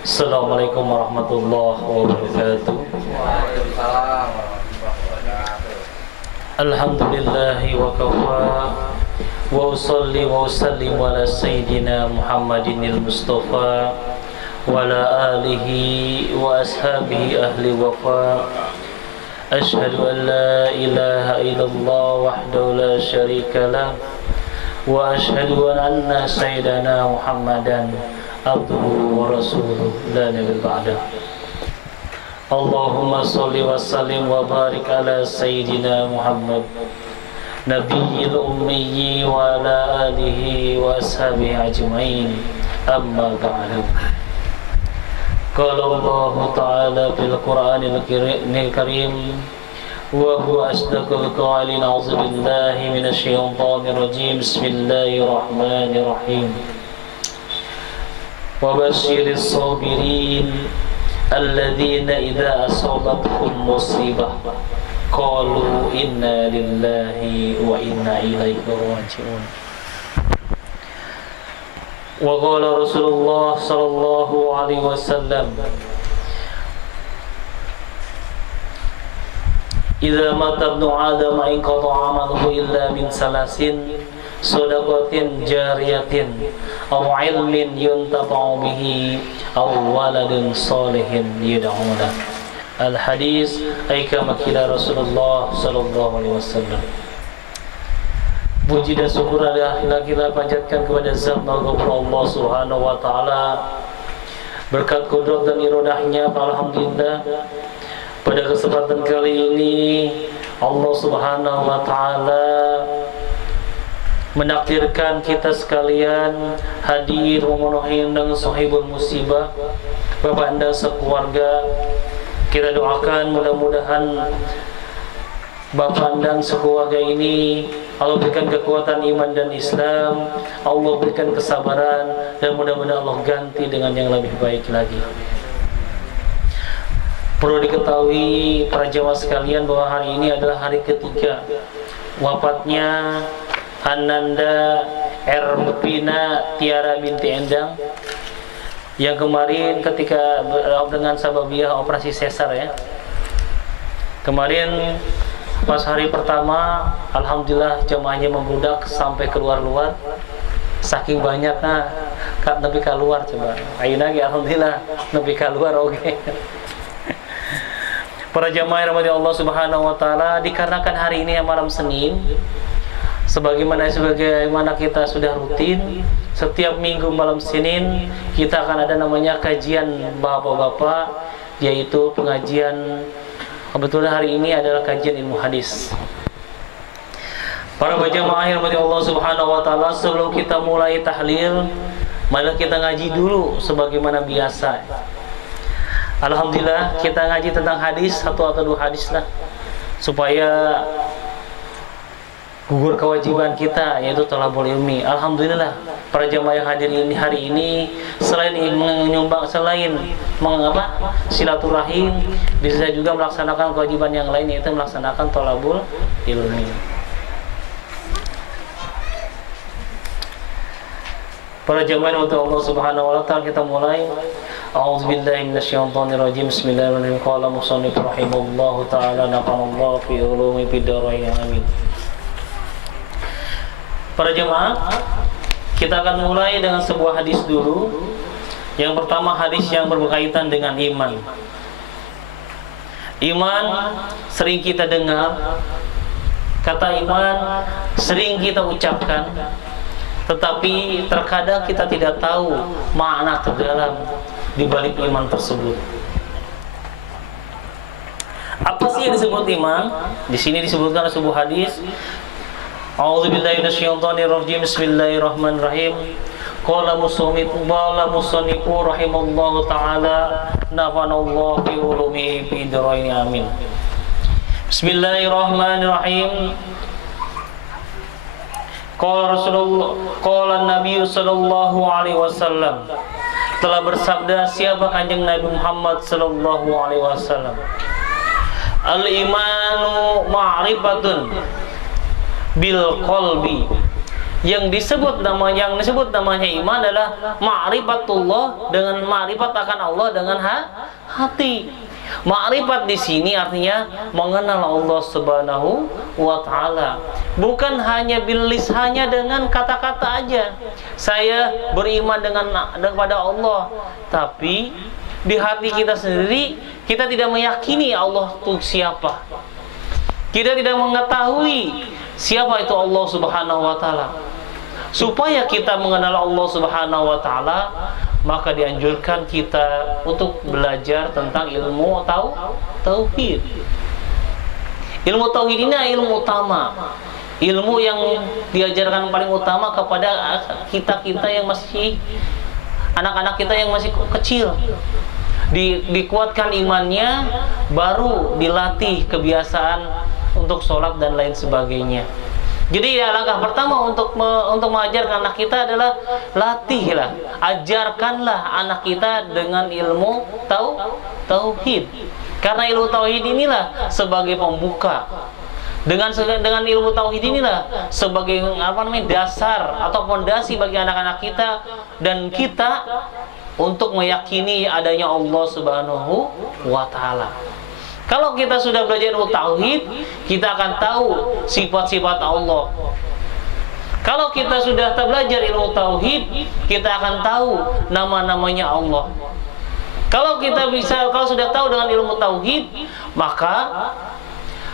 Assalamualaikum warahmatullahi wabarakatuh. Waalaikumsalam warahmatullahi wabarakatuh. Alhamdulillahi wa kafa wa usalli wa usallim ala sayyidina Muhammadinil Mustafa wa ala alihi wa ashabihi ahli wafa. Ashhadu an la ilaha illallah wahdahu la syarika lah wa ashhadu anna sayyidana Muhammadan abduhu wa rasuluh la nabiyya ba'dah. Allahumma salli wa sallim wa barik ala sayyidina Muhammad nabiyil ummi wa ala alihi wa ashabihi ajmain. Amma ba'du. Qala Allah ta'ala fil Qur'anil Karim wa huwa asdaqul qa'ilin. A'udzu billahi minasy syaithanir rajim. Bismillahirrahmanirrahim. وبشر الصابرين الذين إذا أصابتهم مصيبة قالوا إنا لله وإنا إليه راجعون. وقال رسول الله صلى الله عليه وسلم إذا مات ابن آدم انقطع عمله إلا من ثلاث sadaqatin jariyatin aw ilmin yuntafa'u bihi aw waladin salihin yad'u lahu. Al hadis ay kama qala Rasulullah sallallahu alaihi wasallam. Puji dan syukur adalah kita panjatkan kepada Zat Allah Subhanahu wa taala. Berkat kudrat dan iradahnya, alhamdulillah pada kesempatan kali ini Allah Subhanahu wa taala menakdirkan kita sekalian hadir memenuhi undangan sahibul musibah, Bapak Anda sekeluarga. Kita doakan mudah-mudahan Bapak Anda sekeluarga ini Allah berikan kekuatan iman dan Islam, Allah berikan kesabaran, dan mudah-mudahan Allah ganti dengan yang lebih baik lagi. Perlu diketahui para jemaah sekalian bahwa hari ini adalah hari ketiga wafatnya Ananda Erpina Tiara binti Endang, yang kemarin ketika dengan sababiah operasi sesar ya. Kemarin pas hari pertama alhamdulillah jemaahnya membludak sampai keluar-luar. Saking banyaknya tapi keluar coba. Ayeuna ge alhamdulillah nepi keluar oge. Para jemaah rahmati Allah Subhanahu wa taala, dikarenakan hari ini malam Senin, sebagaimana kita sudah rutin setiap minggu malam Senin kita akan ada namanya kajian bapak-bapak, yaitu pengajian. Kebetulan hari ini adalah kajian ilmu hadis. Para jemaah yang rahmati Allah Subhanahu wa taala, sebelum kita mulai tahlil, mari kita ngaji dulu sebagaimana biasa. Alhamdulillah kita ngaji tentang hadis, satu atau dua hadis lah, supaya gugur kewajiban kita, yaitu thalabul ilmi. Alhamdulillah para jemaah yang hadir ini hari ini selain menyumbang, selain silaturahim, bisa juga melaksanakan kewajiban yang lain, yaitu melaksanakan thalabul ilmi. Para jemaah untuk Allah Subhanahu wa taala, kita mulai. A'udzubillahi minasyaitonir rajim. Bismillahirrahmanirrahim. Qala musannif rahimahullahu taala, nafa'allahu fi ulumi fid dharain. Amin. Para jemaah, kita akan mulai dengan sebuah hadis dulu. Yang pertama hadis yang berkaitan dengan iman. Iman sering kita dengar, kata iman sering kita ucapkan, tetapi terkadang kita tidak tahu makna terdalam di balik iman tersebut. Apa sih yang disebut iman? Di sini disebutkan sebuah hadis. A'udzubillahi minasyaitonir rajim. Bismillahirrahmanirrahim. Qala musannifu rahimallahu taala, nafa'anallahu bi ulumihi fid dharain. Amin. Bismillahirrahmanirrahim. Qala Nabi sallallahu alaihi wasallam, telah bersabda siapa Kanjeng Nabi Muhammad sallallahu alaihi wasallam, al-imanu ma'rifatun bil qalbi yang disebut namanya iman adalah ma'rifatullah, dengan ma'rifat akan Allah dengan hati. Ma'rifat di sini artinya mengenal Allah Subhanahu wa taala. Bukan hanya bilis, hanya dengan kata-kata aja. Saya beriman kepada Allah, tapi di hati kita sendiri kita tidak meyakini Allah itu siapa. Kita tidak mengetahui siapa itu Allah Subhanahu wa taala. Supaya kita mengenal Allah Subhanahu wa taala, maka dianjurkan kita untuk belajar tentang ilmu tauhid. Ilmu tauhid ini ilmu utama. Ilmu yang diajarkan paling utama kepada kita yang masih anak-anak kita yang masih kecil. Dikuatkan imannya, baru dilatih kebiasaan untuk sholat dan lain sebagainya. Jadi ya, langkah pertama untuk mengajarkan anak kita adalah latihlah, ajarkanlah anak kita dengan ilmu tauhid. Karena ilmu tauhid inilah sebagai pembuka. Dengan ilmu tauhid inilah sebagai dasar atau fondasi bagi anak-anak kita dan kita untuk meyakini adanya Allah Subhanahu wa taala. Kalau kita sudah belajar ilmu tauhid, kita akan tahu sifat-sifat Allah. Kalau kita sudah belajar ilmu tauhid, kita akan tahu nama-namanya Allah. Kalau sudah tahu dengan ilmu tauhid, maka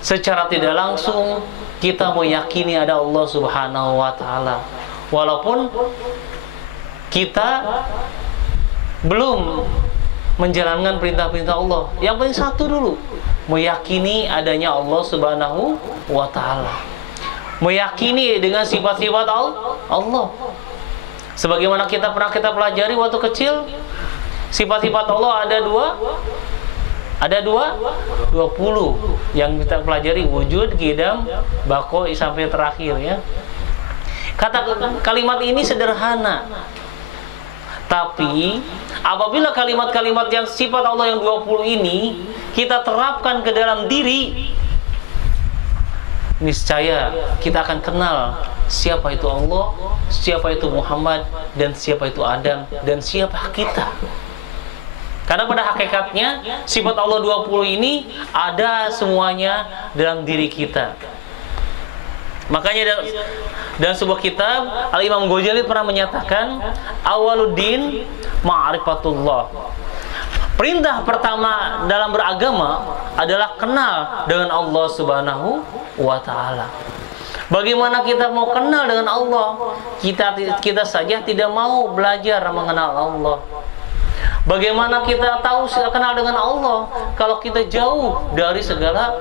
secara tidak langsung kita meyakini ada Allah Subhanahu wa taala. Walaupun kita belum menjalankan perintah-perintah Allah. Yang paling satu dulu, meyakini adanya Allah Subhanahu wa taala. Meyakini dengan sifat-sifat Allah. Sebagaimana kita pelajari waktu kecil, sifat-sifat Allah ada 20 yang kita pelajari, wujud, qidam, baqo sampai terakhir ya. Kalimat ini sederhana. Tapi apabila kalimat-kalimat yang sifat Allah yang 20 ini kita terapkan ke dalam diri, niscaya kita akan kenal siapa itu Allah, siapa itu Muhammad, dan siapa itu Adam, dan siapa kita. Karena pada hakikatnya sifat Allah 20 ini ada semuanya dalam diri kita. Makanya dan sebuah kitab Al-Imam Ghazali pernah menyatakan awaluddin ma'rifatullah. Perintah pertama dalam beragama adalah kenal dengan Allah Subhanahu wa taala. Bagaimana kita mau kenal dengan Allah? Kita saja tidak mau belajar mengenal Allah. Bagaimana kita tahu kenal dengan Allah kalau kita jauh dari segala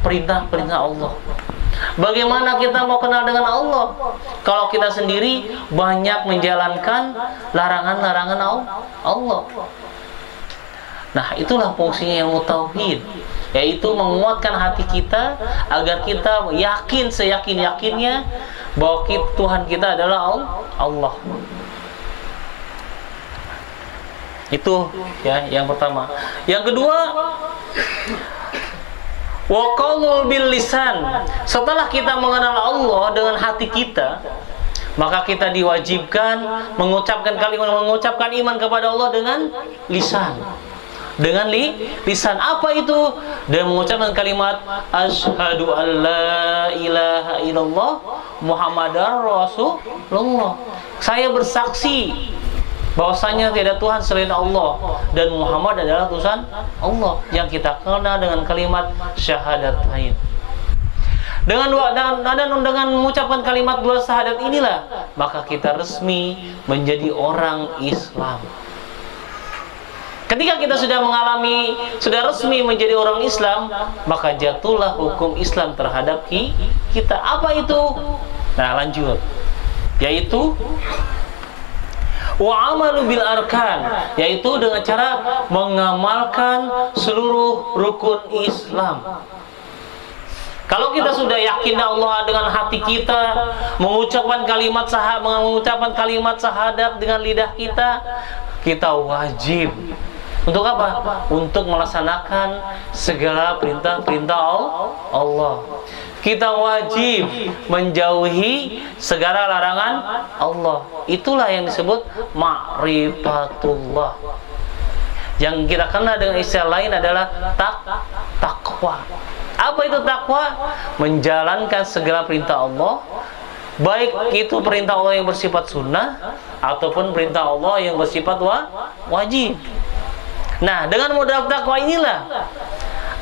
perintah-perintah Allah? Bagaimana kita mau kenal dengan Allah kalau kita sendiri banyak menjalankan larangan-larangan Allah? Nah, itulah fungsinya ilmu tauhid, yaitu menguatkan hati kita agar kita yakin seyakin-yakinnya bahwa Tuhan kita adalah Allah. Itu ya yang pertama. Yang kedua, wa qaulul bil lisan. Setelah kita mengenal Allah dengan hati kita, maka kita diwajibkan mengucapkan iman kepada Allah dengan lisan. Dengan lisan apa itu? Dan mengucapkan kalimat asyhadu alla ilaha illallah Muhammadar Rasulullah. Saya bersaksi bahwasanya tidak Tuhan selain Allah dan Muhammad adalah utusan Allah, yang kita kenal dengan kalimat syahadatain. Dengan mengucapkan kalimat dua syahadat inilah maka kita resmi menjadi orang Islam. Ketika kita sudah resmi menjadi orang Islam, maka jatuhlah hukum Islam terhadap kita. Apa itu? Nah, lanjut. Yaitu wa amalu bil arkan, yaitu dengan cara mengamalkan seluruh rukun Islam. Kalau kita sudah yakin Allah dengan hati kita, mengucapkan kalimat syahadat dengan lidah kita wajib untuk apa? Untuk melaksanakan segala perintah-perintah Allah. kita wajib menjauhi segala larangan Allah. Itulah yang disebut ma'rifatullah. Yang kita kenal dengan istilah lain adalah takwa. Apa itu takwa? Menjalankan segala perintah Allah, baik itu perintah Allah yang bersifat sunnah ataupun perintah Allah yang bersifat wajib. Nah, dengan modal takwa inilah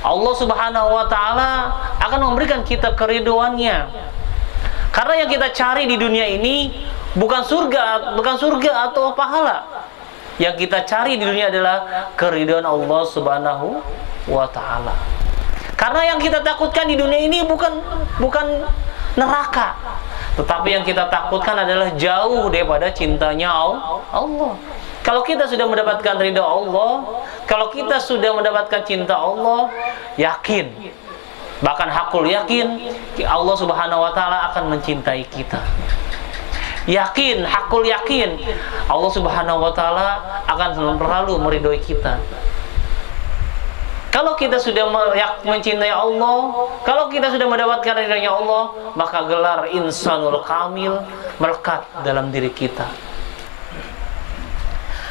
Allah Subhanahu wa taala akan memberikan kita keridhoannya. Karena yang kita cari di dunia ini bukan surga atau pahala. Yang kita cari di dunia adalah keridhaan Allah Subhanahu wa taala. Karena yang kita takutkan di dunia ini bukan neraka, tetapi yang kita takutkan adalah jauh daripada cintanya Allah. Kalau kita sudah mendapatkan ridha Allah, kalau kita sudah mendapatkan cinta Allah, yakin, bahkan hakul yakin, Allah Subhanahu wa taala akan mencintai kita. Yakin, hakul yakin, Allah Subhanahu wa taala akan selalu meridhoi kita. Kalau kita sudah mencintai Allah, kalau kita sudah mendapatkan ridhanya Allah, maka gelar insanul kamil melekat dalam diri kita.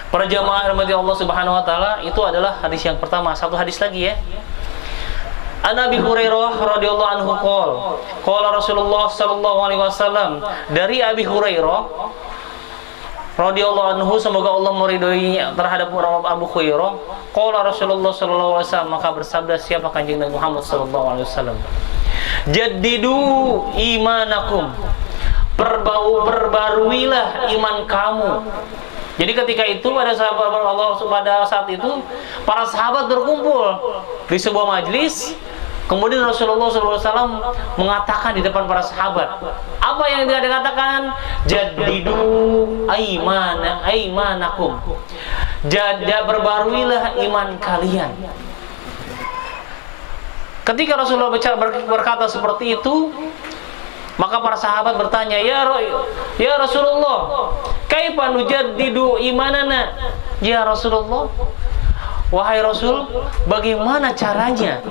Para jamaah rahmati Allah Subhanahu wa taala, itu adalah hadis yang pertama. Satu hadis lagi ya. An Abi Hurairah radhiyallahu anhu qala Rasulullah sallallahu alaihi wasallam, dari Abi Hurairah radhiyallahu anhu, semoga Allah meridhoinya, terhadap Abu Hurairah, qala Rasulullah sallallahu alaihi wasallam, maka bersabda siapa Kanjeng Nabi Muhammad sallallahu alaihi wasallam, jaddidu imanakum, perbaruilah iman kamu. Jadi ketika itu pada saat itu para sahabat berkumpul di sebuah majlis. Kemudian Rasulullah SAW mengatakan di depan para sahabat, apa yang dia dikatakan? Jadidu aimanakum, perbaruilah iman kalian. Ketika Rasulullah berkata seperti itu, maka para sahabat bertanya, ya Rasulullah, kaifa nujaddidu imanana? Ya Rasulullah, wahai Rasul, bagaimana caranya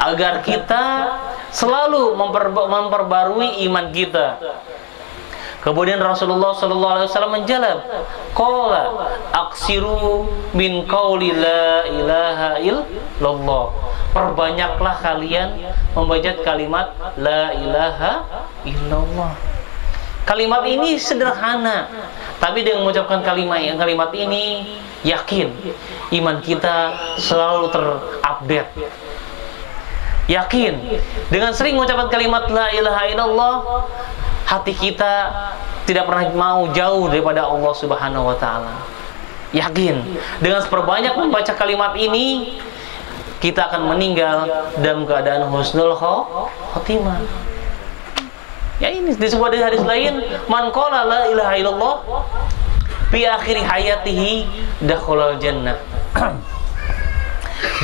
agar kita selalu memperbarui iman kita? Kemudian Rasulullah SAW menjawab, qala aksiru min qauli la ilaha illallah, perbanyaklah kalian membaca kalimat la ilaha illallah. Kalimat ini sederhana, tapi dengan mengucapkan kalimat ini, yakin iman kita selalu terupdate. Yakin dengan sering mengucapkan kalimat la ilaha illallah, hati kita tidak pernah mau jauh daripada Allah Subhanahu wa taala. Yakin dengan seperbanyak membaca kalimat ini, kita akan meninggal dalam keadaan husnul khotimah. Ya, ini disebut di hadis lain, man qala la ilaha illallah fi akhir hayatihi dakhalal jannah.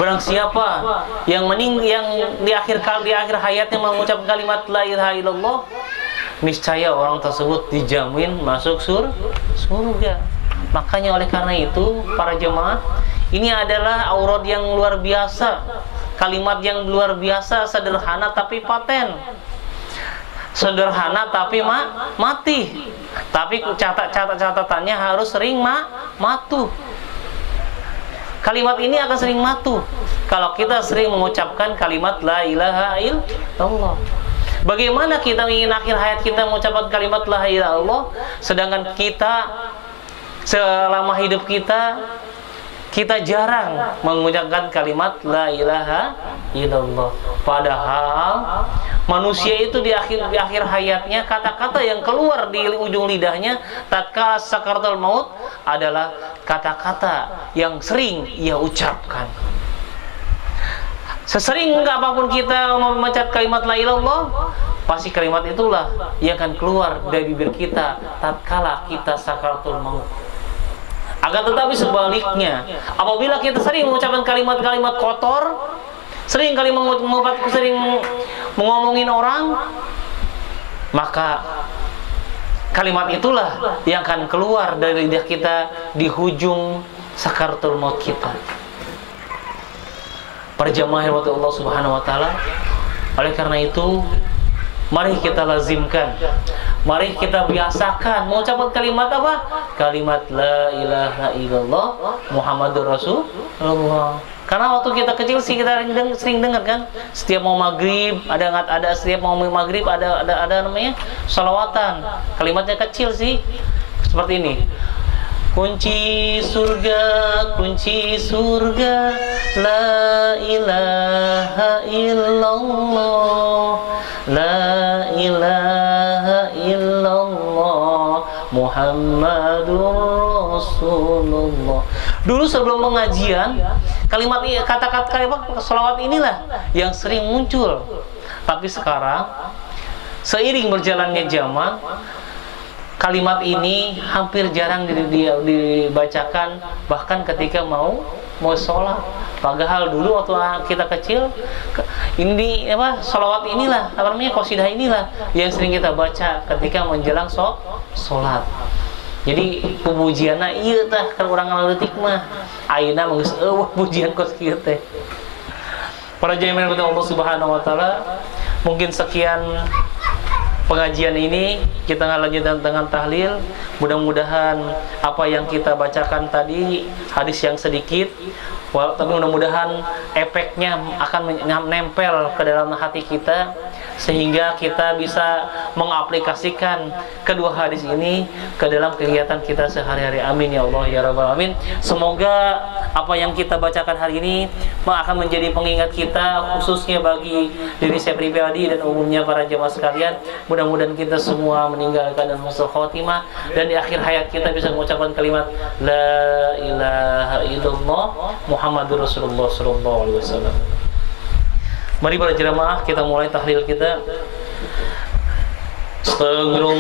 Barang siapa yang di akhir hayatnya mengucapkan kalimat la ilaha illallah, niscaya orang tersebut dijamin masuk surga. Makanya oleh karena itu para jemaah, ini adalah aurat yang luar biasa, kalimat yang luar biasa, sederhana tapi paten, sederhana tapi mati. Tapi catatannya harus sering matu. Kalimat ini akan sering matu kalau kita sering mengucapkan kalimat la ilaha illallah. Bagaimana kita ingin akhir hayat kita mengucapkan kalimat la ilaha illallah, sedangkan kita selama hidup kita jarang mengucapkan kalimat la ilaha illallah. Padahal manusia itu di akhir hayatnya, kata-kata yang keluar di ujung lidahnya tatkala sakaratul maut adalah kata-kata yang sering ia ucapkan. Sesering apapun kita membaca kalimat la ilaha illallah, pasti kalimat itulah yang akan keluar dari bibir kita tatkala kita sakaratul maut. Akan tetapi sebaliknya, apabila kita sering mengucapkan kalimat-kalimat kotor, sering mengomongin orang, maka kalimat itulah yang akan keluar dari lidah kita di hujung sakaratul maut kita. Para jamaah Allah Subhanahu wa taala, oleh karena itu Mari kita lazimkan, mari kita biasakan mengucapkan kalimat apa? Kalimat la ilaha illallah Muhammadur Rasulullah. Karena waktu kita kecil sih kita sering dengar kan, setiap mau maghrib ada setiap mau maghrib ada namanya sholawatan. Kalimatnya kecil sih seperti ini. Kunci surga, la ilaha illallah, la ilaha illallah, Muhammadur Rasulullah. Dulu sebelum pengajian, kalimat kata-kata sholawat inilah yang sering muncul. Tapi sekarang, seiring berjalannya zaman, kalimat ini hampir jarang dibacakan, bahkan ketika mau sholat. Padahal dulu waktu kita kecil, ini sholawat inilah, qasidah inilah yang sering kita baca ketika menjelang sholat. Jadi pujianna ieu tah kalau urang ngaleutik mah ayeuna geus eueuh pujian kos kieu teh. Para jemaah yang Allah Subhanahu wa taala, mungkin sekian pengajian ini, kita lanjutkan dengan tahlil. Mudah-mudahan apa yang kita bacakan tadi, hadis yang sedikit, tapi mudah-mudahan efeknya akan menempel ke dalam hati kita, sehingga kita bisa mengaplikasikan kedua hadis ini ke dalam kegiatan kita sehari-hari. Amin ya Allah ya Rabbal Alamin. Semoga apa yang kita bacakan hari ini akan menjadi pengingat kita, khususnya bagi diri saya pribadi dan umumnya para jemaah sekalian. Mudah-mudahan kita semua meninggalkan dan husnul khotimah, dan di akhir hayat kita bisa mengucapkan kalimat la ilaha illallah Muhammadur Rasulullah sallallahu alaihi wasallam. Mari para jemaah kita mulai tahlil kita. Astagfirullah.